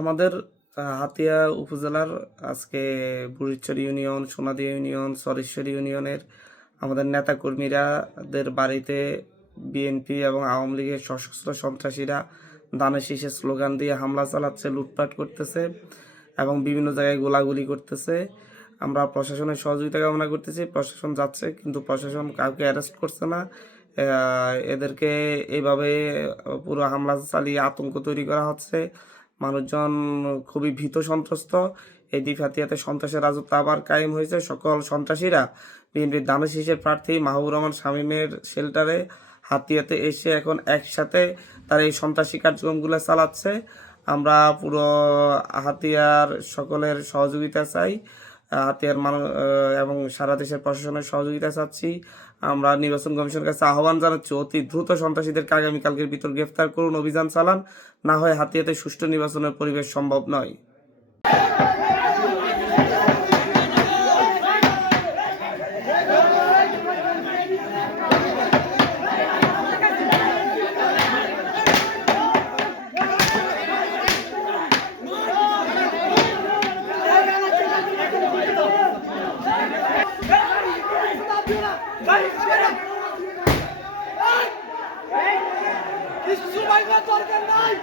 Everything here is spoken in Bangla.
আমাদের হাতিয়া উপজেলার আজকে বুড়িচর ইউনিয়ন, সোনাদিয়া ইউনিয়ন, সরেশ্বরী ইউনিয়নের আমাদের নেতাকর্মীরাদের বাড়িতে বিএনপি এবং আওয়ামী লীগের সশস্ত্র সন্ত্রাসীরা ধানের শীষের স্লোগান দিয়ে হামলা চালাচ্ছে, লুটপাট করতেছে এবং বিভিন্ন জায়গায় গোলাগুলি করতেছে। আমরা প্রশাসনের সহযোগিতা কামনা করতেছি। প্রশাসন যাচ্ছে, কিন্তু প্রশাসন কাউকে অ্যারেস্ট করছে না। এদেরকে এইভাবে পুরো হামলা চালিয়ে আতঙ্ক তৈরি করা হচ্ছে। মানুষজন খুবই ভীত সন্ত্রস্ত। এই দ্বীপ হাতিয়াতে সন্ত্রাসের রাজত্ব আবার কায়েম হয়েছে। সকল সন্ত্রাসীরা বিএনপির ধানের শীষের প্রার্থী মাহবুবুর রহমান শামীমের শেল্টারে হাতিয়াতে এসে এখন একসাথে তারা এই সন্ত্রাসী কার্যক্রমগুলো চালাচ্ছে। আমরা পুরো হাতিয়ার সকলের সহযোগিতা চাই, হাতিয়ার এবং সারা দেশের প্রশাসনের সহযোগিতা চাচ্ছি। আমরা নির্বাচন কমিশনের কাছে আহ্বান জানাচ্ছি, অতি দ্রুত সন্ত্রাসীদেরকে আগামীকালকের ভিতর গ্রেফতার করুন, অভিযান চালান। না হয় হাতিয়াতে সুষ্ঠু নির্বাচনের পরিবেশ সম্ভব নয়। দরকার নাই।